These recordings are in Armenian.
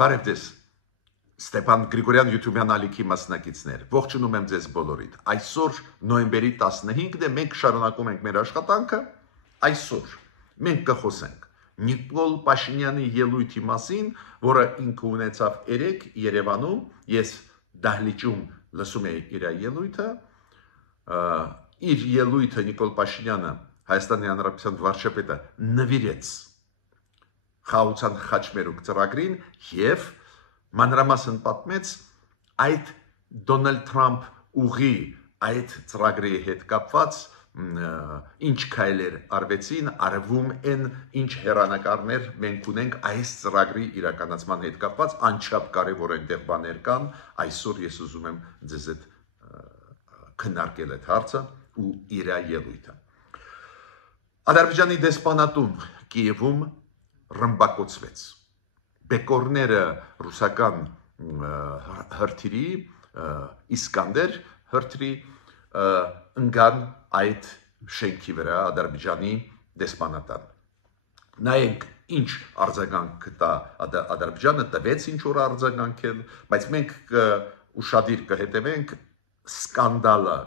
Բարև ձեզ, Ստեփան Գրիգորյան YouTube-յան ալիքի մասնակիցներ, ողջունում եմ ձեզ բոլորիդ։ Այսօր նոյեմբերի 15-ն է, մենք շարունակում ենք մեր աշխատանքը։ Այսօր մենք կխոսենք Նիկոլ Փաշինյանի ելույթի մասին, որը ինքը ունեցավ երեկ Երևանում, ես դահլիճում լսում էի իր ելույթը, իր ելույթը Նիկոլ Փաշինյանը Հայաստանի Հանրապետության վարչապետը նվիրեց Խաղաղության խաչմերուկ ծրագրին եւ մանրամասն պատմեց այդ Դոնալդ Թրամփ ուղի այդ ծրագրի հետ կապված ինչ քայլեր արվեցին, արվում են ինչ հեռանկարներ մենք ունենք այս ծրագրի իրականացման հետ կապված, անչափ կարևոր այնտեղ բաներ կան, այսօր ես ուզում եմ ձեզ հետ քննարկել այդ հարցը ու իր ելույթը։ Ադրբեջանի դեսպանատուն Կիևում ռմբակոծվեց։ Բեկորները ռուսական հրթիռի Իսկանդեր հրթիռի ընկան այդ շենքի վրա Ադրբեջանի դեսպանատան։ Նայենք ինչ արձագանք տա Ադրբեջանը տվեց ինչ որ արձագանքել, բայց մենք ուշադիր կհետևենք սկանդալը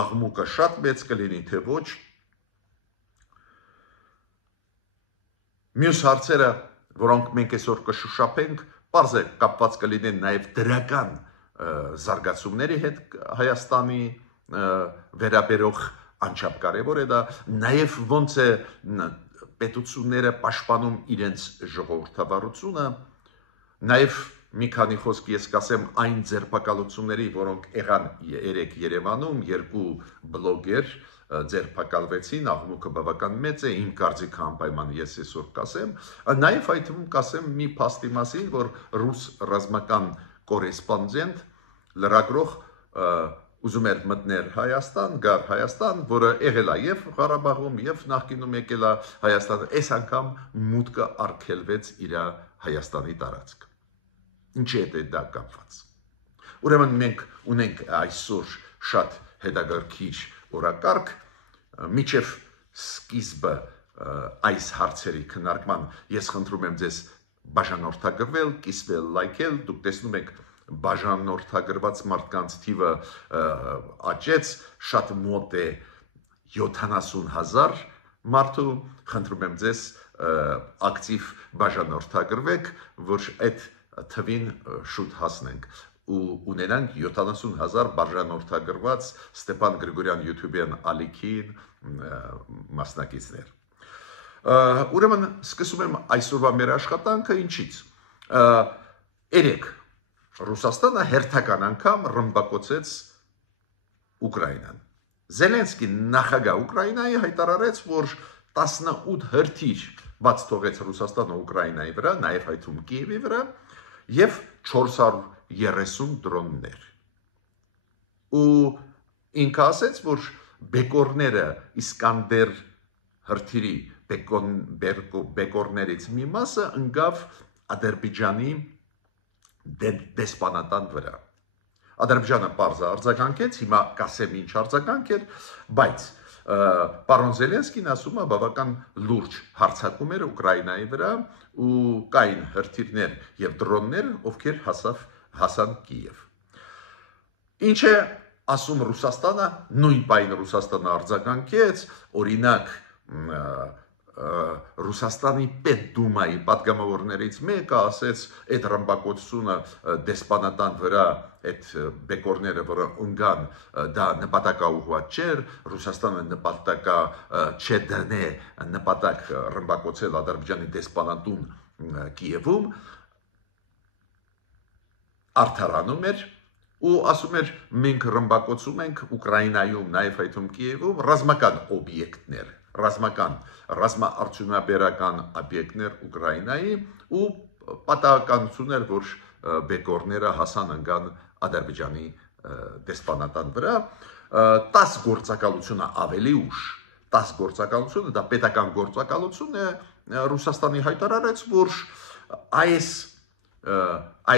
աղմուկը շատ մեծ կլինի թե ոչ։ Մյուս հարցերը, որոնք մենք այսօր կշոշափենք, պարզ է կապված կլինեն նաև դրական զարգացումների հետ Հայաստանի վերաբերող անչափ կարևոր է դա, նաև ոնց է պետությունները պաշտպանում իրենց ժողովրդավարությունը, նաև մի քանի խոսք ես կասեմ այն ձերբակալությունների, որոնք եղան երեկ Երևանում, երկու բլոգեր ձերբակալվեցին, աղմուկը բավական մեծ է, իմ կարծիքը անպայման ես այսօր կասեմ, նաև այդ թվում կասեմ մի փաստի մասին, որ ռուս ռազմական կորեսպոնդենտ լրագրող ուզում էր մտնել Հայաստան, գար Հայաստան, որը եղել է եւ Ղարաբաղում եւ նախկինում եկել է Հայաստան, այս անգամ մուտքը արգելվեց իր Հայաստանի տարածք։ Ինչի հետ է դա կապված։ Ուրեմն մենք ունենք այսօր շատ հետաքրքիր օրակարգ, միջև սկիզբը այս հարցերի քննարկման ես խնդրում եմ ձեզ բաժանորդագրվել, կիսվել, լայքել, դուք տեսնում եք բաժանորդագրված մարդկանց թիվը աճեց, շատ մոտ է 70,000 մարդու, խնդրում եմ ձեզ ակտիվ բաժանորդագրվեք, որ այդ թվին շուտ հասնենք ու ունենանք 70,000 բաժանորդագրված Ստեփան Գրիգորյան YouTube-յան ալիքին մասնակիցներ։ Ուրեմն սկսում եմ այսօրվա մեր աշխատանքը ինչից։ Երեկ Ռուսաստանը հերթական անգամ ռմբակոծեց Ուկրաինան։ Զելենսկին նախագահ Ուկրաինայի հայտարարեց, որ 18 հրթիռ բաց թողեց Ռուսաստանը Ուկրաինայի վրա, նաև հայտում Կիևի վրա, եւ 430 դրոններ։ Ու ինքը ասեց, որ բեկորները Իսկանդեր հրթիռի բեկորներից մի մասը ընկավ Ադրբեջանի դեսպանատան վրա։ Ադրբեջանը պարզ արձագանքեց, հիմա կասեմ ինչ արձագանք էր, բայց պարոն Զելենսկին ասում է բավական լուրջ հարձակում էր Ուկրաինայի վրա ու կային հրթիռներ եւ դրոններ, ովքեր հասան Կիև։ Ինչ է ասում Ռուսաստանը, նույն պայն Ռուսաստանը արձագանքեց, օրինակ Ռուսաստանի Պետդումայի պատգամավորներից մեկը ասեց, այդ ռմբակոծությունը դեսպանատան վրա այդ բեկորները, որը ընկան, դա նպատակաուղղված չէր, Ռուսաստանը նպատակա չդնե նպատակ ռմբակոծել Ադրբեջանի դեսպանատուն Կիևում, արդարանում էր ու ասում էր մենք ռմբակոծում ենք Ուկրաինայում, նաև այդում Կիևում ռազմական օբյեկտներ, ռազմաարդյունաբերական օբյեկտներ Ուկրաինայի ու պատահականություն էր, որ բեկորները հասան ընկան Ադրբեջանի դեսպանատան վրա, 10 գործակալությունը ավելի ուշ, 10 գործակալությունը, դա պետական գործակալություն է, Ռուսաստանի հայտարարեց, որ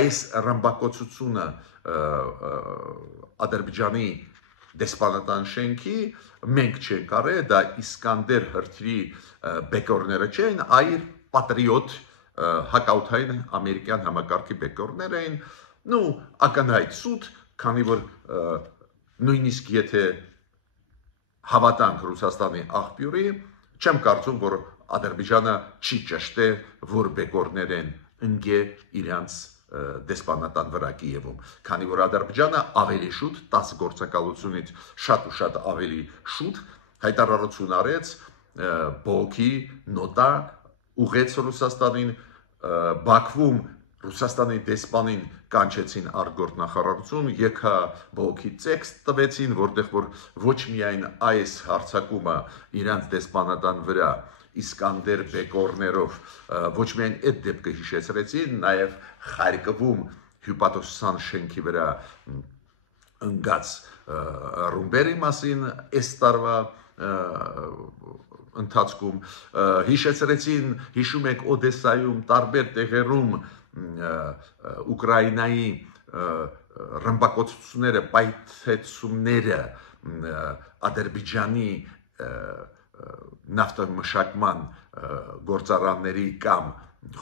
այս ռմբակոծությունը Ադրբեջանի դեսպանատան շենքի մենք չենք արել, դա Իսկանդեր հրթիռի բեկորները չեն, այլ պատրիոտ հակաօդային ամերիկյան համակարգի բեկորներ էին, ակնհայտ սուտ, քանի որ նույնիսկ եթե հավատանք Ռուսաստանի աղբյուրի, չեմ կարծում, որ Ադրբեջանը չի ճշտե, որ բեկորներ են ընկե իրանց դեսպանատան վրա Կիևում, քանի որ Ադրբեջանը ավելի շուտ 10 գործակալությունից շատ ու շատ ավելի շուտ հայտարարություն արեց բողոքի նոտա ուղեց Ռուսաստանին, Բաքվում Ռուսաստանի դեսպանին կանչեցին արտգործ նախարարություն, եկա բողոքի տեքստ տվեցին, որտեղ որ ոչ միայն այս հարձակումը իրանց դեսպանատան վրա Իսկանդեր բեկորներով ոչ միայն այդ դեպքը հիշեցրեցին, նաև Խարկովում հյուպատոսության շենքի վրա ընկած ռումբերի մասին այս տարվա ընթացքում հիշեցրեցին, հիշում եք Օդեսայում, տարբեր տեղերում Ուկրաինայի ռմբակոծությունները, պայթեցումները Ադրբեջանի նավթամշակման գործարանների կամ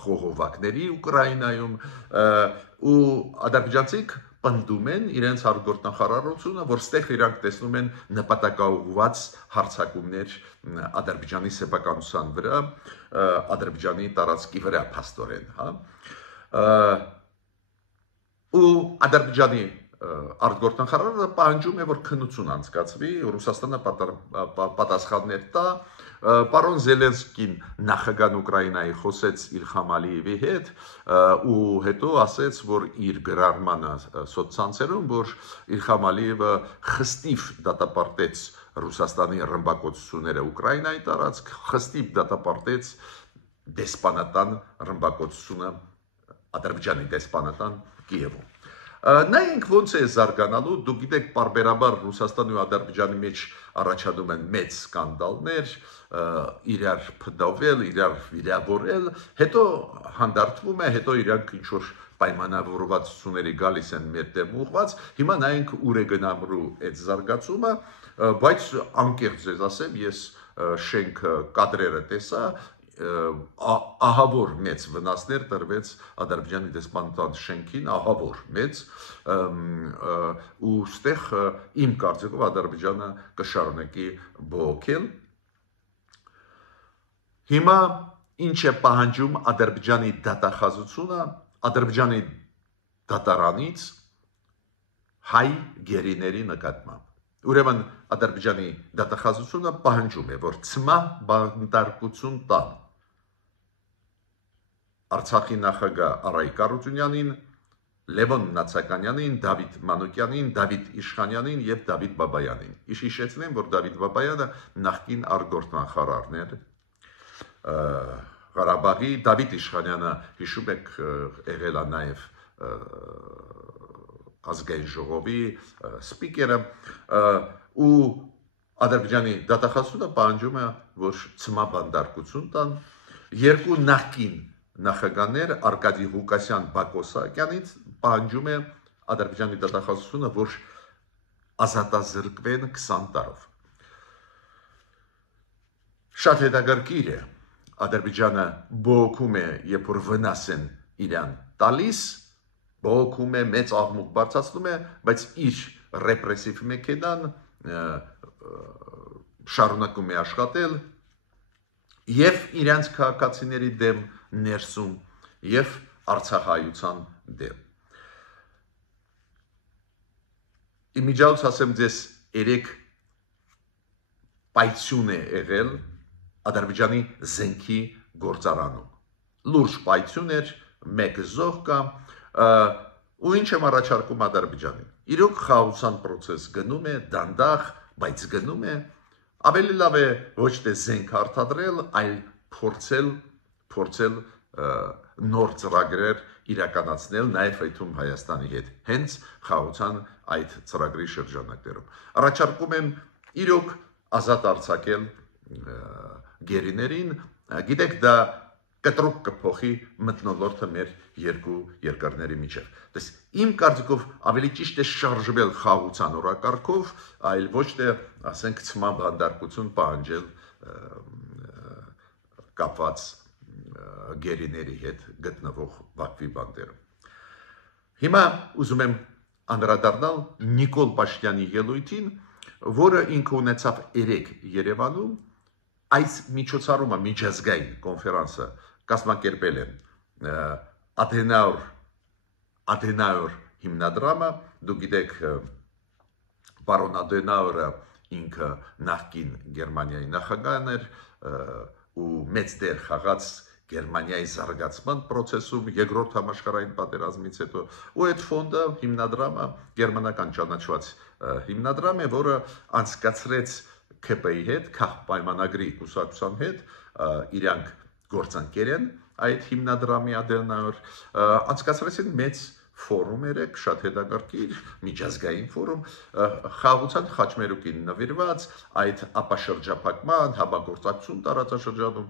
խողովակների Ուկրաինայում ու ադրբեջանցիք պնդում են իրենց արտգործ նախարարությունը, որ ստեղ իրանք տեսնում են նպատակաուղղված հարձակումներ Ադրբեջանի սեփականության վրա, Ադրբեջանի տարածքի վրա փաստորեն, ու Ադրբեջանի արտգործ նախարարը պահանջում է, որ քննություն անցկացվի, Ռուսաստանը պատասխաններ տա, պարոն Զելենսկին նախագահ Ուկրաինայի խոսեց Իլհամ Ալիևի հետ ու հետո ասեց, որ իր գրառմանը սոցցանցերում, որ Իլհամ Ալիևը խստիվ դատապարտեց Ռուսաստանի ռմբակոծությունները Ուկրաինայի տարածք, խստիվ դատապարտեց դեսպանատան ռմբակոծությունը Ադրբեջանի դեսպանատան Կիևում։ Նայենք ոնց է զարգանալու, դուք գիտեք, պարբերաբար Ռուսաստանի ու Ադրբեջանի մեջ առաջանում են մեծ սկանդալներ, իրար փդավել, իրար վիրավորել, հետո հանդարտվում է, հետո իրանք ինչ-որ պայմանավորվածությունների գալիս են մեր դեմ ուղղված, հիմա նայենք ուր է գնալու այդ զարգացումը, բայց անկեղծ ձեզ ասեմ, ես շենք կադրերը տեսա, ահավոր մեծ վնասներ տրվեց Ադրբեջանի դեսպանատան շենքին, ահավոր մեծ, ու ստեղ իմ կարծիքով Ադրբեջանը կշարունակի բողոքել։ Հիմա ինչ է պահանջում Ադրբեջանի դատախազությունը, Ադրբեջանի դատարանից հայ գերիների նկատմամբ։ Ուրեմն Ադրբեջանի դատախազությունը պահանջում է, որ ցմահ բանտարկություն տան Արցախի նախագահ Արայիկ Արությունյանին, Լևոն Նացականյանին, Դավիթ Մանուկյանին, Դավիթ Իշխանյանին եւ Դավիթ Բաբայանին։ Հիշեցնեմ, որ Դավիթ Բաբայանը նախկին արտգործ նախարարն էր Ղարաբաղի, Դավիթ Իշխանյանը հիշում եք եղել է նաեւ ազգային ժողովի սպիկերը ու Ադրբեջանի դատախազությունը պահանջում է, որ ցմահ բանտարկություն տան երկու նախկին նախագահներ Արկադի Ղուկասյան, Բակո Սահակյանից պահանջում է Ադրբեջանի դատախազությունը, որ ազատազրկվեն 20 տարով։ Շատ հետաքրքիր է, Ադրբեջանը բողոքում է, երբ որ վնաս են իրան տալիս, բողոքում է, մեծ աղմուկ բարձրացնում է, բայց իր ռեպրեսիվ մեքենան շարունակում է աշխատել եւ իրանց քաղաքացիների դեմ ներսում եւ արցախայության դեմ։ Իմիջիայլոց ասեմ ձեզ, երեք պայթյուն է եղել Ադրբեջանի զենքի գործարանում։ Լուրջ պայթյուն էր, մեկ զոհ կա, ու ինչ եմ առաջարկում Ադրբեջանին։ Իրոք խաղաղության process գնում է, դանդաղ, բայց գնում է, ավելի լավ է ոչ թե զենք արտադրել, այլ փորձել նոր ծրագրեր իրականացնել, նաև այդում Հայաստանի հետ, հենց խաղաղության այդ ծրագրի շրջանակներում։ Առաջարկում եմ իրոք ազատ արձակել գերիներին, գիտեք, դա կտրուկ կփոխի մթնոլորտը մեր երկու երկրների միջև։ Իմ կարծիքով ավելի ճիշտ է շարժվել խաղաղության օրակարգով, այլ ոչ թե, ասենք, ցմահ բանտարկություն պահանջել կապված գերիների հետ գտնվող Բաքվի բանտերում։ Հիմա ուզում եմ անդրադառնալ Նիկոլ Փաշինյանի ելույթին, որը ինքը ունեցավ 3 Երևանում, այս միջոցառումը միջազգային կոնֆերանսը կազմակերպել են Ադենաուր հիմնադրամը, դուք գիտեք, պարոն Ադենաուրը ինքը նախկին Գերմանիայի նախագահն էր ու մեծ դեր խաղաց Գերմանիայի զարգացման process-ում երկրորդ համաշխարհային պատերազմից հետո, ու այդ ֆոնդը հիմնադրամը գերմանական ճանաչված հիմնադրամ է, որը անցկացրեց ՔՊ-ի հետ, քաղաքապայմանագրի կուսակցության հետ, իրանք գործընկեր են այդ հիմնադրամի Ադենաուր, անցկացրեցին մեծ ֆորում երեք, շատ հետաքրքիր միջազգային ֆորում, խաղաղության խաչմերուկին նվիրված, այդ ապաշրջափակման, համագործակցություն տարածաշրջանում,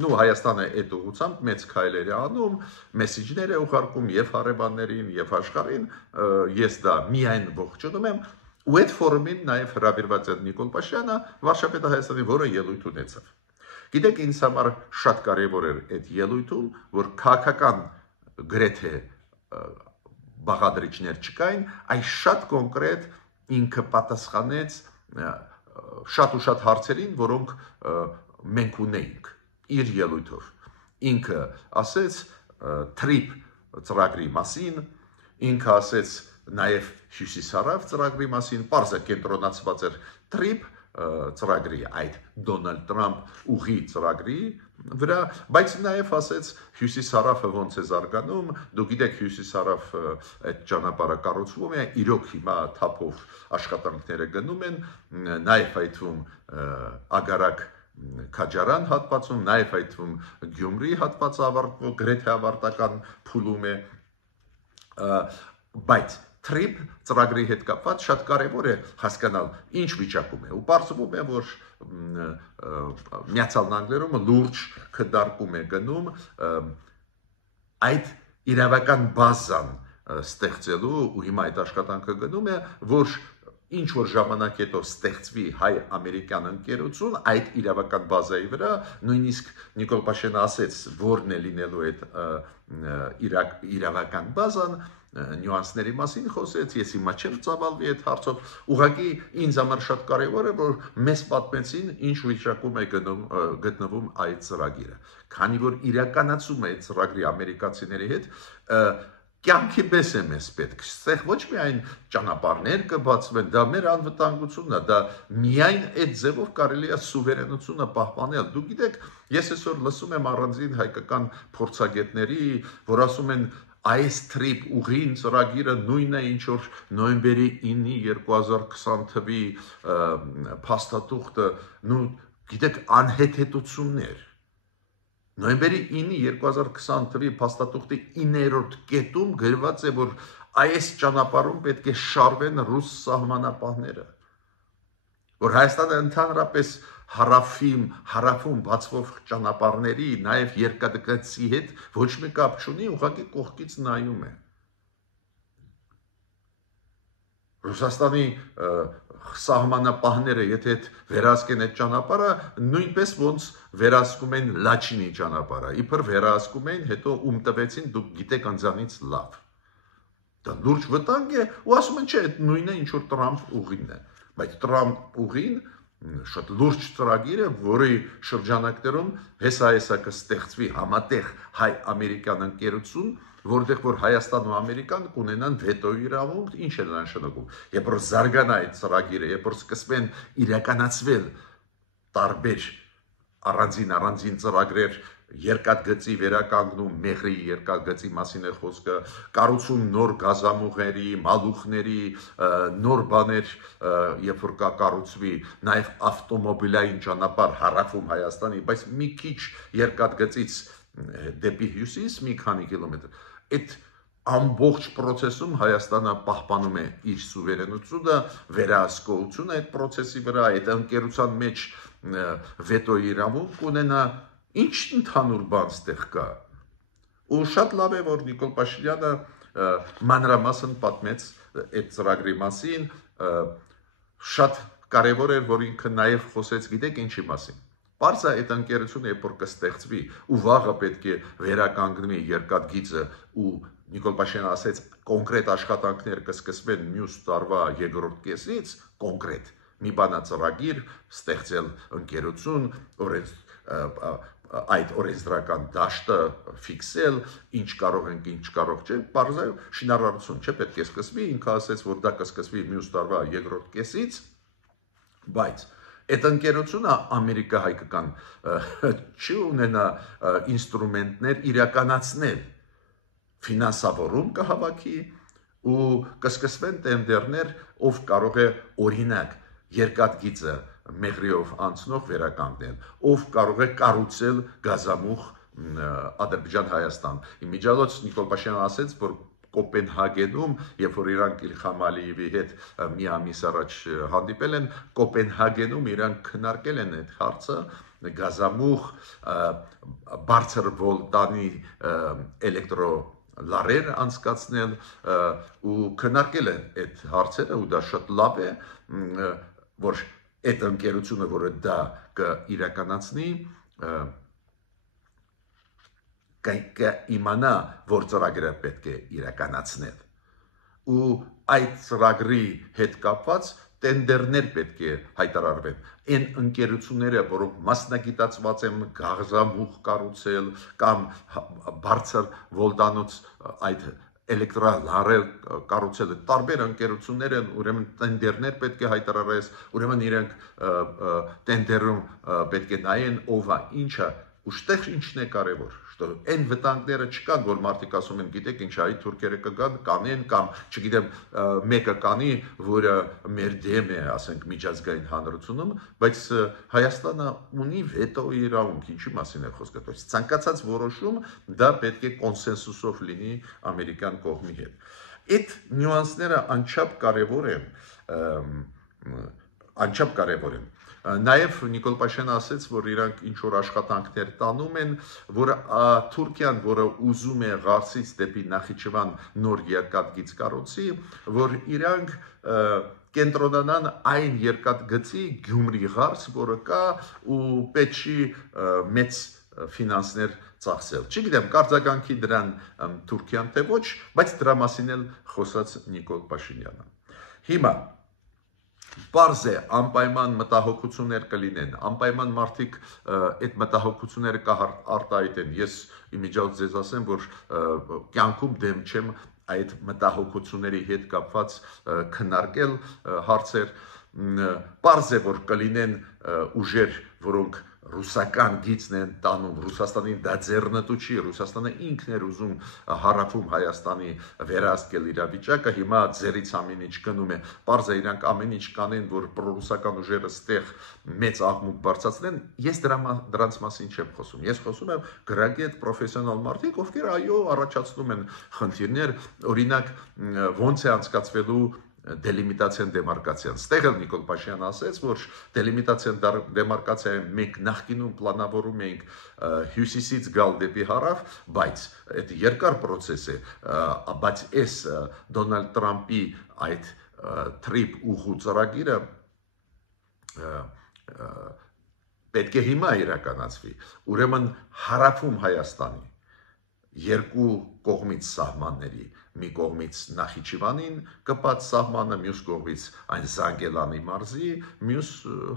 ու Հայաստանը այդ ուղղությամբ մեծ քայլեր է անում, մեսիջներ է ուղարկում եւ հարևաններին, եւ աշխարհին, ես դա միայն ողջունում եմ, ու այդ ֆորումին նաեւ հրավիրված է Նիկոլ Փաշինյանը, վարչապետը Հայաստանի, որը ելույթ ունեցավ։ Գիտեք, ինձ համար շատ կարևոր էր այդ ելույթում, որ քաղաքական գրեթե բաղադրիչներ չկային, այս շատ կոնկրետ ինքը պատասխանեց շատ ու շատ հարցերին, որոնք մենք ունեինք իր ելույթով։ Ինքը ասեց TRIP ծրագրի մասին, ինքը ասեց նաև Հյուսիսարավ ծրագրի մասին, պարզը կենտրոնացված էր TRIP ծրագրի, այդ Դոնալդ Տրամփ ուղի ծրագրի վրա, բայց նաև ասեց Հյուսիսարավը ոնց է զարգանում, դուք գիտեք Հյուսիսարավ այդ ճանապարհը կառուցվում է, իրոք հիմա թափով աշխատանքները գնում են, նաև այդ թվում Ագարակ Քաջարան հատվածում, նաև այդ թվում Գյումրի հատվածը գրեթե ավարտական փուլում է, բայց TRIP ծրագրի հետ կապված շատ կարևոր է հասկանալ ինչ վիճակում է, ու պարզվում է, որ Միացյալ Նահանգներում լուրջ քննարկում է գնում այդ իրավական բազան ստեղծելու, ու հիմա այդ աշխատանքը գնում է, որ ինչ որ ժամանակ հետո ստեղծվի հայ-ամերիկյան ընկերություն այդ իրավական բազայի վրա, նույնիսկ Նիկոլ Փաշինյանը ասեց, որն է լինելու այդ իրավական բազան, նյուանսների մասին խոսեց, ես հիմա չեմ ծավալվի այդ հարցով, ուղղակի ինձ համար շատ կարևոր է, որ մեզ պատմեցին ինչ վիճակում է գտնվում այդ ծրագիրը, քանի որ իրականացում է այդ ծրագրի ամերիկացիների հետ, կյանքի պես է մեզ պետք, ստեղ ոչ միայն ճանապարհներ կբացվեն, դա մեր անվտանգությունն է, դա միայն այդ ձևով կարելի է սուվերենությունը պահպանել, դուք գիտեք, ես այսօր լսում եմ առանձին հայկական փորձագետների, որ ասում են այս TRIP ուղին ծրագիրը նույնն է, ինչ որ նոյեմբերի 9-ի 2020 թվականի փաստաթուղթը, գիտեք, անհեթեթություններ։ Նոյեմբերի 9-ի 2020 թվականի փաստաթուղթի 9-րդ կետում գրված է, որ այս ճանապարհում պետք է շարվեն ռուս սահմանապահները, որ Հայաստանը ընդհանրապես հարավում բացվող ճանապարհների, նաև երկաթգծի հետ ոչ մի կապ չունի, ուղղակի կողքից նայում է։ Ռուսաստանի սահմանապահները, եթե վերահսկեն այդ ճանապարհը, նույնպես ոնց վերահսկում են Լաչինի ճանապարհը, իբր վերահսկում են, հետո տվեցին, դուք գիտեք անձանից լավ։ Դա լուրջ վտանգ է, ու ասում են, չէ, այդ նույնը ինչ որ Տրամփ ուղին է, բայց Տրամփ ուղին շատ լուրջ ծրագիր է, որի շրջանակներում հեսա կստեղծվի համատեղ հայ-ամերիկյան ընկերություն, որտեղ որ Հայաստանն ու Ամերիկան կունենան վետոյի իրավունք, ինչ է նշանակում, երբ որ զարգանա այդ ծրագիրը, երբ որ սկսվեն իրականացվել տարբեր առանձին ծրագրեր, երկաթգծի վերականգնում, Մեղրի երկաթգծի մասին է խոսքը, կառուցում նոր գազամուղների, մալուխների, նոր բաներ, երբ որ կառուցվի, նաև ավտոմոբիլային ճանապարհ հարավում Հայաստանի, բայց մի քիչ երկաթգծից դեպի հյուսիս, մի քանի կիլոմետր, այդ ամբողջ process-ում Հայաստանը պահպանում է իր սուվերենությունը, վերահսկողությունը այդ process-ի վրա, այդ ընկերության մեջ վետոյի իրավունք ունենա, ինչ ընդհանուր բան ստեղ կա։ Ու շատ լավ է, որ Նիկոլ Փաշինյանը մանրամասն պատմեց այդ ծրագրի մասին, շատ կարևոր էր, որ ինքը նաև խոսեց, գիտեք ինչի մասին, Պարզ է այդ ընկերությունը երբ որ կստեղծվի ու վաղը պետք է վերականգնվի երկաթգիծը ու Նիկոլ Փաշինյանը ասեց կոնկրետ աշխատանքներ կսկսվեն մյուս տարվա երկրորդ կեսից, կոնկրետ մի բանաձեռագիր ստեղծել ընկերություն, այդ օրենսդրական դաշտը ֆիքսել, ինչ կարող ենք, ինչ կարող չէ, պարզ է շինարարություն չէ, պետք է սկսվի, ինքը ասեց, որ դա կսկսվի մյուս տարվա երկրորդ կեսից, բայց այդ ընկերությունը ամերիկահայկական չի ունենա ինստրումենտներ իրականացնել, ֆինանսավորում կհավաքի ու կսկսվեն տենդերներ, ով կարող է օրինակ երկաթգիծը մեղրիով անցնող վերականգնել, ով կարող է կառուցել գազամուղ Ադրբեջան-Հայաստան։ Իմիջիալոց Նիկոլ Փաշինյանը ասեց, որ Կոպենհագենում, երբ որ իրանք Իլհամ Ալիևի հետ մի ամիս առաջ հանդիպել են, Կոպենհագենում իրանք քննարկել են այդ հարցը, գազամուղ, բարձր վոլտանի էլեկտրոլարեր անցկացնել ու քննարկել են այդ հարցերը ու դա շատ լավ է, որ այդ ընկերությունը, որը դա կիրականացնի, կիմանա, որ ծրագրը պետք է իրականացնել։ Ու այդ ծրագրի հետ կապված տենդերներ պետք է հայտարարվեն։ Այն ընկերությունները, որոնք մասնագիտացված են գազամուղ կառուցել կամ բարձր վոլտանոց այդ էլեկտրալարեր կառուցել տարբեր ընկերություններ են, ուրեմն տենդերներ պետք է հայտարարես, ուրեմն իրենք տենդերում պետք է նայեն ով է, ինչը, ուստեղ ինչն է կարևոր, այն վտանգները չկան, որ մարդիկ ասում են, գիտեք ինչ, այ թուրքերը կգան, կանեն կամ, չգիտեմ, մեկը կանի, որը մեր դեմ է, ասենք, միջազգային հանրությունում, բայց Հայաստանը ունի վետո իրավունք, ինչի մասին է խոսքը, ցանկացած որոշում դա պետք է կոնսենսուսով լինի ամերիկյան կողմի հետ։ Այդ նյուանսները անչափ կարևոր են։ Նաև Նիկոլ Փաշինյանը ասեց, որ իրանք ինչ որ աշխատանքներ տանում են, որ Թուրքիան, որը ուզում է Ղարսից դեպի Նախիջևան նոր երկաթգիծ կառուցի, որ իրանք կենտրոնանան այն երկաթգծի Գյումրի Ղարս, որը կա ու պետք չի մեծ ֆինանսներ ծախսել։ Չգիտեմ, կարձագանքի դրան Թուրքիան թե ոչ, բայց դրա մասին էլ խոսած Նիկոլ Փաշինյանը։ Հիմա պարզ է, անպայման մտահոգություններ կլինեն, անպայման մարդիկ այդ մտահոգությունները կարտահայտեն։ Ես իմիջիալոց ձեզ ասեմ, որ կյանքում դեմ չեմ այդ մտահոգությունների հետ կապված քննարկել հարցեր։ Պարզ է, որ կլինեն ուժեր, որոնք ռուսական գիծն են տանում, Ռուսաստանին դա ձեռնտու չի, Ռուսաստանը ինքն էր ուզում հարավում Հայաստանի վերահսկել իրավիճակը, հիմա ձեռից ամեն ինչ գնում է, պարզ է իրանք ամեն ինչ կանեն, որ պրոռուսական ուժերը ստեղ մեծ աղմուկ բարձրացնեն, ես դրանց մասին չեմ խոսում, ես խոսում եմ գրագետ պրոֆեսիոնալ մարդիկ, ովքեր այո առաջացնում են խնդիրներ, օրինակ ոնց է անցկացվելու դելիմիտացիան դեմարկացիան։ Ստեղ էլ Նիկոլ Փաշինյանը ասեց, որ դելիմիտացիան դեմարկացիան մենք նախկինում պլանավորում էինք հյուսիսից գալ դեպի հարավ, բայց այդ երկար process է, բայց այս Դոնալդ Տրամպի այդ թրիփ ուղու ծրագիրը պետք է հիմա իրականացվի։ Ուրեմն հարավում Հայաստանի երկու կողմից սահմանների, մի կողմից Նախիջևանին կպած սահմանը, մյուս կողմից այն Զանգելանի մարզի, մյուս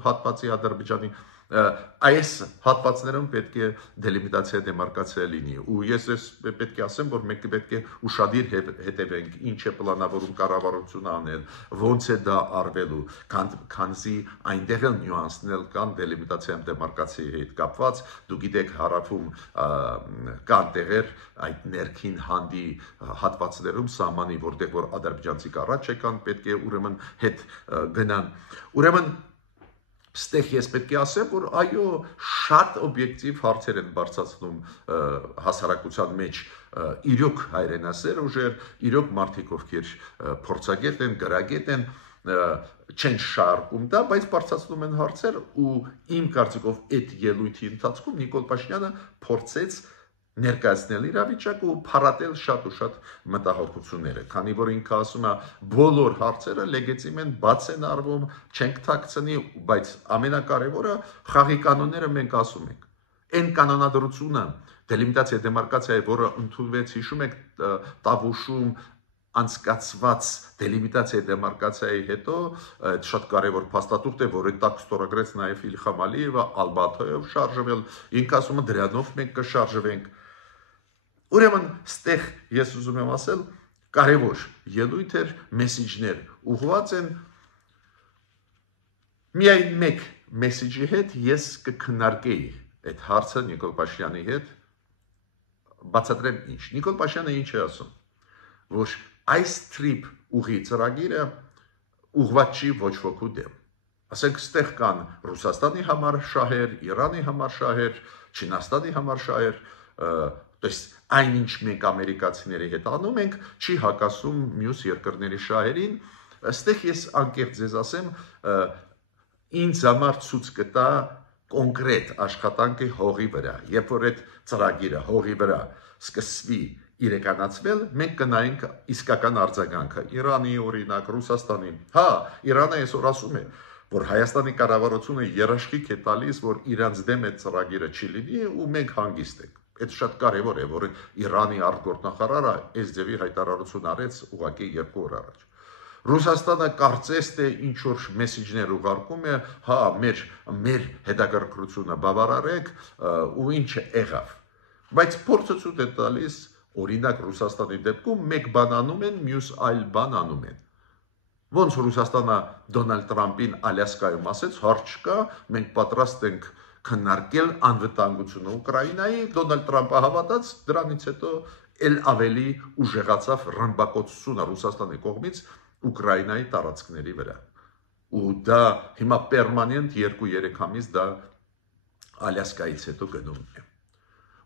հատվածի Ադրբեջանի, այս հատվածներում պետք է դելիմիտացիա դեմարկացիա լինի, ու ես պետք է ասեմ, որ մենք պետք է ուշադիր հետևենք, ինչ է պլանավորում կառավարությունը անել, ոնց է դա արվելու, քանզի այնտեղ էլ նյուանսներ կան դելիմիտացիա դեմարկացիայի հետ կապված, դու գիտեք հարավում կան տեղեր այդ ներքին հանդի հատվածներում սահմանի, որտեղ որ ադրբեջանցիք առաջ եկան, պետք է ուրեմն հետ գնան, ուրեմն Ստեղ ես պետք է ասեմ, որ այո, շատ օբյեկտիվ հարցեր են բարձրացնում հասարակության մեջ իրոք հայրենասեր ուժեր, իրոք մարդիկ, ովքեր փորձագետ են, գրագետ են, չեն շարքում դա, բայց բարձրացնում են հարցեր ու իմ կարծիքով այդ ելույթի ընթացքում Նիկոլ Փաշինյանը փորձեց ներկայացնել իրավիճակը ու փառատել շատ ու շատ մտահոգությունները, քանի որ ինքը ասում է բոլոր հարցերը լեգիտիմ են, բաց են արվում, չենք թաքցնի, բայց ամենակարևորը խաղի կանոնները մենք ասում ենք։ Այն կանոնադրությունը, դելիմիտացիա դեմարկացիայի, որը ընդունվեց, հիշում եք, Տավուշում անցկացված դելիմիտացիայի դեմարկացիայի հետո շատ կարևոր փաստաթուղթ է, որը տակ ստորագրեց նաև Իլխամ Ալիևը, Ալբաթոյով շարժվել, ինքը ասում է դրանով մենք կշարժվենք։ Ուրեմն, ստեղ ես ուզում եմ ասել, կարևոր ելույթեր, մեսիջներ ուղղված են միայն մեկ մեսիջի հետ ես կքննարկեի այդ հարցը Նիկոլ Փաշինյանի հետ, բացատրեմ ինչ։ Նիկոլ Փաշինյանը ինչ է ասում, որ այս թրիփ ուղի ծրագիրը ուղղված չի ոչ ոքի դեմ։ Ասենք ստեղ կան Ռուսաստանի համար շահեր, Իրանի համար շահեր, Չինաստանի համար շահեր, այնինչ մենք ամերիկացիների հետ անում ենք, չի հակասում մյուս երկրների շահերին։ Այստեղ ես անկեղծ ձեզ ասեմ, ինձ համար ցույց կտա կոնկրետ աշխատանքի հողի վրա, երբ որ այդ ծրագիրը հողի վրա սկսվի իրականացվել, մենք կնայենք իսկական արձագանքը Իրանի, օրինակ, Ռուսաստանի։ Հա, Իրանը այսօր ասում է, որ Հայաստանի կառավարությունը երաշխիք է տալիս, որ իրանց դեմ այդ ծրագիրը չի լինի ու մենք հանգիստ ենք։ Այդ շատ կարևոր է, որ Իրանի արտգործնախարարը այս ձևի հայտարարություն արեց ուղղակի 2 օր առաջ։ Ռուսաստանը կարծես թե ինչ որ մեսիջներ ուղարկում է, հա, մեր հետաքրքրությունը բավարարեք ու ինչը եղավ։ Բայց փորձը ցույց է տալիս, օրինակ Ռուսաստանի դեպքում մեկ բան անում են, մյուս այլ բան անում են։ Ոնց Ռուսաստանը Դոնալդ Տրամպին Ալյասկայում ասեց, հարց չկա, մենք պատրաստ ենք քննարկել անվտանգությունը Ուկրաինայի, Դոնալդ Տրամպը հավատաց, դրանից հետո ել ավելի ուժեղացավ ռմբակոծությունը Ռուսաստանի կողմից Ուկրաինայի տարածքների վրա։ Ու դա հիմա պերմանենտ 2-3 ամիս դա Ալյասկայից հետո գնում է։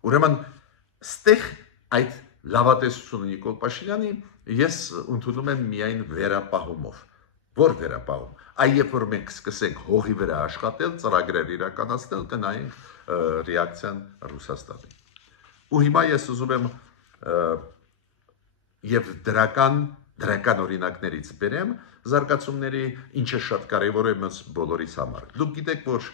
Ուրեմն ստեղ այդ լավատեսությունը Նիկոլ Փաշինյանի ես ընդունում եմ միայն վերապահումով։ Որ վերապահում։ Երբ որ մենք սկսենք հողի վրա աշխատել, ծրագրեր իրականացնել, կնայենք ռեակցիան Ռուսաստանի։ Ու հիմա ես ուզում եմ եւ դրական օրինակներից բերեմ զարգացումների, ինչը շատ կարևոր է մեզ բոլորիս համար։ Դուք գիտեք, որ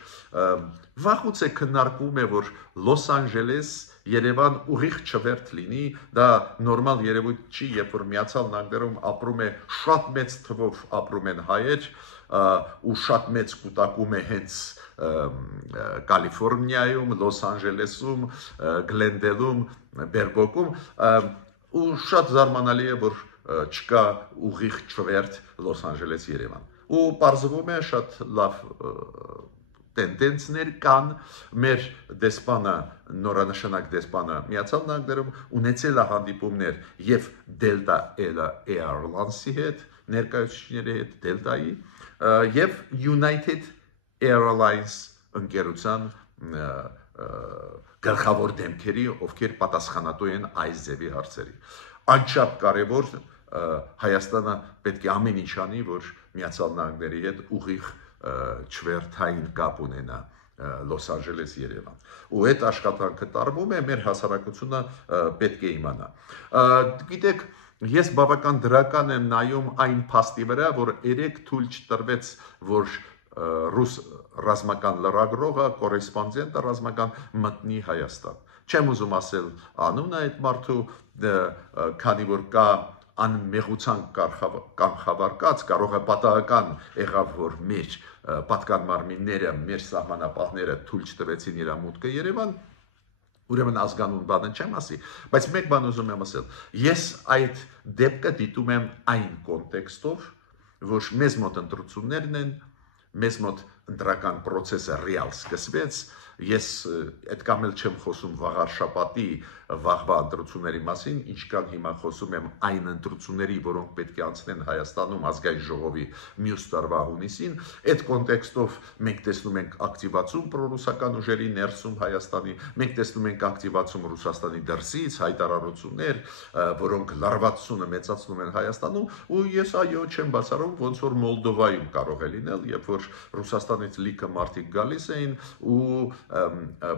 վաղուց է քննարկվում է, որ Լոս Անջելես Երևան ուղիղ չվերթ լինի, դա նորմալ երևույթ չի, երբ որ Միացյալ Նահանգներում ապրում է շատ մեծ թվով ապրում են հայեր, ու շատ մեծ կուտակում է հենց Կալիֆոռնիայում, Լոս Անջելեսում, Գլենդելում, Բերբոկում, ու շատ զարմանալի է, որ չկա ուղիղ չվերթ Լոս Անջելես Երևան։ Ու պարզվում է շատ լավ տենդենցներ կան, մեր դեսպանը, նորանշանակ դեսպանը Միացյալ Նահանգներում ունեցել է հանդիպումներ եւ Delta Airlines-ի հետ, ներկայացուցիչների հետ, Delta-ի եւ United Airlines ընկերության գլխավոր դեմքերի, ովքեր պատասխանատու են այս ձևի հարցերի։ Անչափ կարևոր Հայաստանը պետք է ամեն ինչ անի, որ Միացյալ Նահանգների հետ ուղիղ չվերթային կապ ունենա Լոս Անջելես Երևան։ Ու այդ աշխատանքը տարվում է, մեր հասարակությունը պետք է իմանա։ Գիտեք, ես բավական դրական եմ նայում այն փաստի վրա, որ երեք թույլ չտրվեց, որ ռուս ռազմական լրագրողը, կորեսպոնդենտը ռազմական մտնի Հայաստան։ Չեմ ուզում ասել անունը այդ մարդու, քանի որ կա անմեղության կանխավարկած, կարող է պատահական եղավ, որ մեր պատկան մարմինները, մեր սահմանապահները թույլ չտվեցին իր մուտքը Երևան, ուրեմն ազգանուն բանը չեմ ասի, բայց մեկ բան ուզում եմ ասել, ես այդ դեպքը դիտում եմ այն կոնտեքստով, որ մեզ մոտ ընտրություններն են, մեզ մոտ ընտրական պրոցեսը ռեալ սկսվեց, ես այդքան էլ չեմ խոսում վաղ շաբաթի վաղվա ընտրությունների մասին, ինչքան հիմա խոսում եմ այն ընտրությունների, որոնք պետք է անցնեն Հայաստանում ազգային ժողովի մյուս տարվա հունիսին, այդ կոնտեքստով մենք տեսնում ենք ակտիվացում պրոռուսական ուժերի ներսում Հայաստանի, մենք տեսնում ենք ակտիվացում Ռուսաստանի դրսից, հայտարարություններ, որոնք լարվածությունը մեծացնում են Հայաստանում, ու ես այո չեմ բացառում, ոնց որ Մոլդովայում կարող է լինել, երբ որ Ռուսաստանից լիքը մարդիկ գալիս էին ու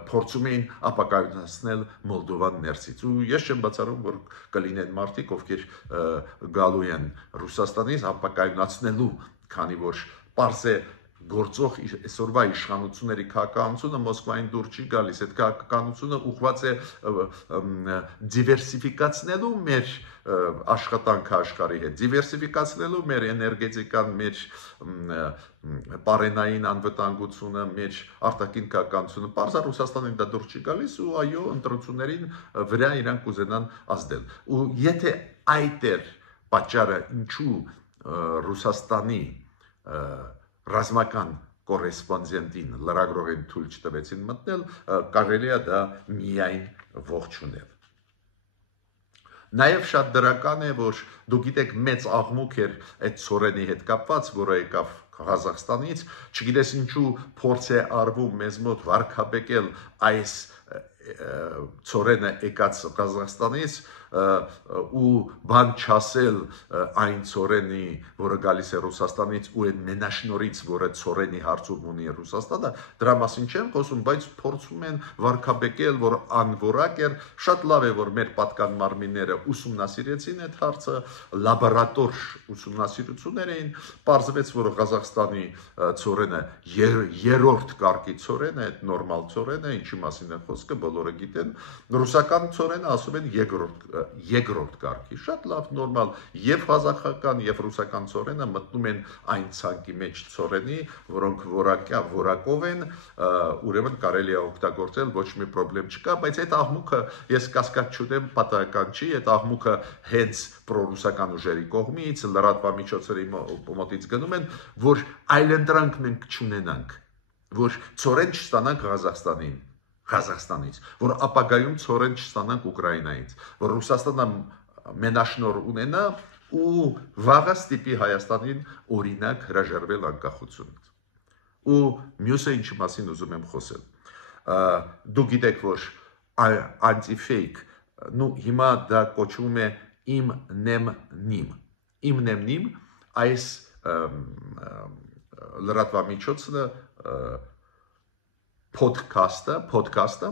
փորձում էին ապակայունացնել Մոլդովան ներսից ու ես չեմ բացառում որ կլինեն մարդիկ ովքեր գալու են Ռուսաստանից ապակայունացնելու քանի որ պարզ է գործող այսօրվա իշխանությունների քաղաքականությունը Մոսկվային դուր չի գալիս այդ քաղաքականությունը ուղղված է դիվերսիֆիկացնելու մեր աշխատանքը աշխարհի հետ դիվերսիֆիկացնելու մեր էներգետիկան մեր պարենային անվտանգությունը մեր արտաքին քաղաքականությունը պարզ է Ռուսաստանին դա դուր չի գալիս ու այո ընտրություններին վրա իրանք կուզենան ազդել ու եթե այդ էր պատճառը ինչու Ռուսաստանի ռազմական կորեսպոնդենտին լրագրողին թույլ չտվեցին մտնել, կարելի է դա միայն ողջունել։ Նաև շատ դրական է, որ դու գիտեք մեծ աղմուկ էր այդ ծորենի հետ կապված, որը եկավ Ղազախստանից, չգիտես ինչու փորձ է արվում մեզ մոտ վարկաբեկել այս ծորենը եկած Ղազախստանից ու բան չասել այն ծորենի, որը գալիս է Ռուսաստանից ու այն մենաշնորից, որը ծորենի հարցում ունի Ռուսաստանը, դրա մասին չեմ խոսում, բայց փորձում են վարկաբեկել, որ անորակ էր, շատ լավ է, որ մեր պատկան մարմինները ուսումնասիրեցին այդ հարցը, լաբորատոր ուսումնասիրություններ էին, պարզվեց, որ Ղազախստանի ծորենը երրորդ կարգի ծորեն է, այդ նորմալ ծորեն է, ինչի մասին է խոսքը, բոլորը գիտեն, ռուսական ծորենը ասում են երկրորդ կարգի, շատ լավ նորմալ, եւ ղազախական եւ ռուսական ծորենը մտնում են այն ցանկի մեջ ծորենի, որոնք որակով են, ուրեմն կարելի է օգտագործել, ոչ մի խնդրեմ չկա, բայց այդ աղմուկը ես կասկած չունեմ պատահական չի, այդ աղմուկը հենց պրոռուսական ուժերի կողմից, լրատվամիջոցների մոտից գնում են, որ այլընտրանք մենք չունենանք, որ ծորեն չստանանք Ղազախստանից, որ ապագայում ծորեն չստանանք Ուկրաինայից, որ Ռուսաստանը մենաշնոր ունենա ու վաղը ստիպի Հայաստանին օրինակ հրաժարվել անկախությունից։ Ու մյուսը ինչի մասին ուզում եմ խոսել։ Դու գիտեք, որ անտիֆեյք, հիմա դա կոչվում է իմ նեմ նիմ, այս լրատվամիջոցը podcast-ը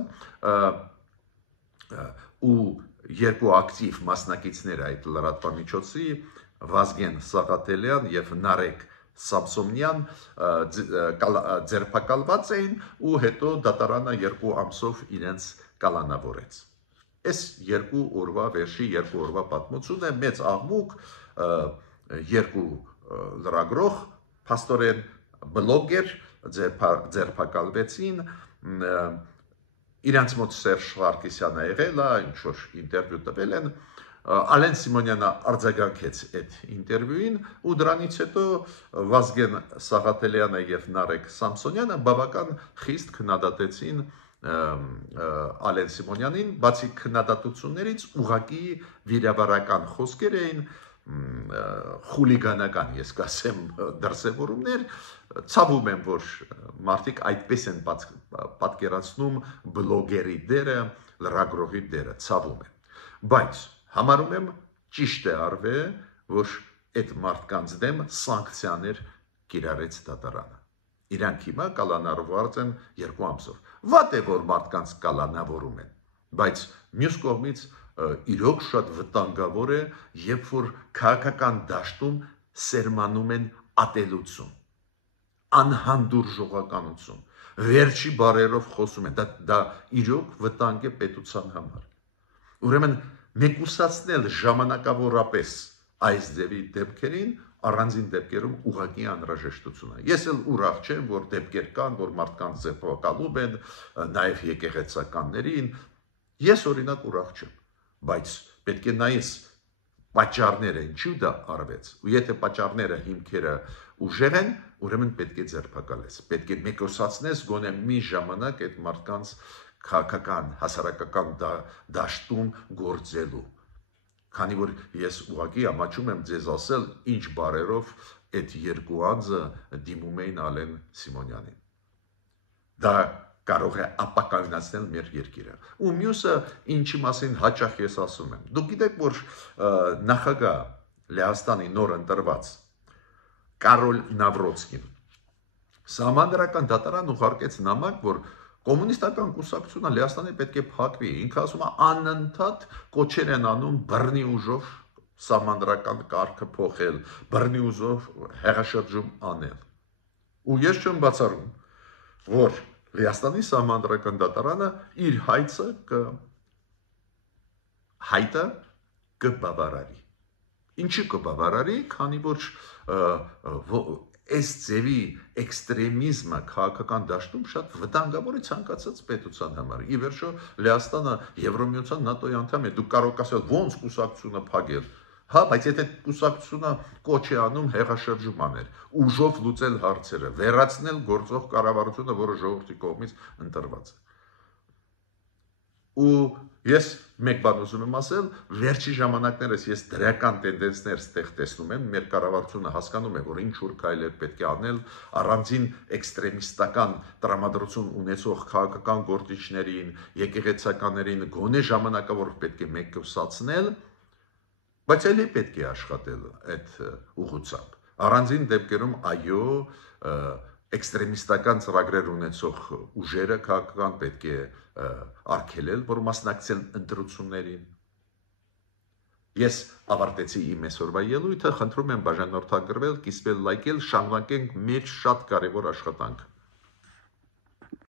ու երկու ակտիվ մասնակիցներ այդ լրատվամիջոցի Վազգեն Սաղաթելյան եւ Նարեկ Սամսոնյան ձերբակալված էին ու հետո դատարանը 2 ամսով իրենց կալանավորեց։ Այս 2 օրվա վերջի 2 օրվա պատմություն է մեծ աղմուկ 2 լրագրող փաստորեն բլոգեր ձերբակալվեցին իրանց մոտ Սերժ Սարգսյանը եղել է, ինչ որ ինտերվյու տվել են, Ալեն Սիմոնյանը արձագանքեց այդ ինտերվյուին ու դրանից հետո Վազգեն Սաղաթելյանը եւ Նարեկ Սամսոնյանը բավական խիստ քննադատեցին Ալեն Սիմոնյանին, բացի քննադատություններից ուղղակի վիրավորական խոսքեր էին, խուլիգանական, ես կասեմ, դրսևորումներ, ցավում եմ, որ մարդիկ այդպես են պատկերացնում բլոգերի դերը, լրագրողի դերը, ցավում եմ, բայց համարում եմ ճիշտ է արվել, որ այդ մարդկանց դեմ սանկցիաներ կիրառեց դատարանը։ Իրանք հիմա կալանավորված են 2 ամսով։ Վատ է, որ մարդկանց կալանավորում են, բայց մյուս կողմից իրոք շատ վտանգավոր է, երբ որ քաղաքական դաշտում սերմանում են ատելություն, անհանդուրժողականություն, վերջի բառերով խոսում են, դա իրոք վտանգ է պետության համար։ Ուրեմն մեկուսացնել ժամանակավորապես այս ձևի դեպքերին առանձին դեպքերում ուղղակի անհրաժեշտություն է։ Ես էլ ուրախ չեմ, որ դեպքեր կան, որ մարդկանց ձերբակալում են, նաև եկեղեցականներին։ Ես օրինակ ուրախ չեմ, բայց պետք է նայես պատճառները, ինչու դա արվեց։ Ու եթե պատճառները հիմքերը ուժեղ են, ուրեմն պետք է ձերբակալես։ Պետք է մեկուսացնես գոնե մի ժամանակ այդ մարդկանց քաղաքական, հասարակական դաշտում գործելու։ Քանի որ ես ուղղակի ամաչում եմ ձեզ ասել, ինչ բարերով այդ 2 անձը դիմում էին Ալեն Սիմոնյանին։ Դա կարող է ապակայունացնել մեր երկիրը։ Ու մյուսը, ինչի մասին հաճախ ես ասում եմ։ Դուք գիտեք, որ նախագահ Լեհաստանի նոր ընտրված Կարոլ Նավրոցկին Սահմանադրական դատարան ուղարկեց նամակ, որ Կոմունիստական կուսակցությունը Լեհաստանի պետք է փակվի, ինքը ասում է անընդհատ կոչեր են անում բռնի ուժով սահմանադրական կարգը փոխել, բռնի ուժով հեղաշրջում անել։ Ու ես չեմ բացառում, որ Լեհաստանի սահմանադրական դատարանը իր հայտը կբավարարի։ Ինչի կբավարարի, քանի որ այս ձևի էքստրեմիզմը քաղաքական դաշտում շատ վտանգավոր է ցանկացած պետության համար։ Ի վերջո Լեհաստանը Եվրոմիության ՆԱՏՕ-ի անդամ է, դուք կարող եք ասել ոնց կուսակցությունը փակել։ Հա, բայց եթե կուսակցությունը կոչ է անում հեղաշրջում անել, ուժով լուծել հարցերը, վերացնել գործող կառավարությունը, որը ժողովրդի կողմից ընտրված է։ Ու ես մեկ բան ուզում եմ ասել, վերջի ժամանակներս ես դրական տենդենսներ ստեղ տեսնում եմ, մեր կառավարությունը հասկանում է, որ ինչ որ քայլեր պետք է անել, առանձին էքստրեմիստական տրամադրություն ունեցող քաղաքական գործիչներին, եկեղեցականներին գոնե ժամանակավոր պետք է մեկուսացնել, բայց ելի պետք է աշխատել այդ ուղղությամբ։ Առանձին դեպքերում այո, էքստրեմիստական ծրագրեր ունեցող ուժերը քաղաքական պետք է արգելել, որ մասնակցել ընտրություններին։ Ես ավարտեցի իմ այսօրվա ելույթը, խնդրում եմ բաժանորդագրվել, կիսվել, լայքել, շարունակենք մեր շատ կարևոր աշխատանքը։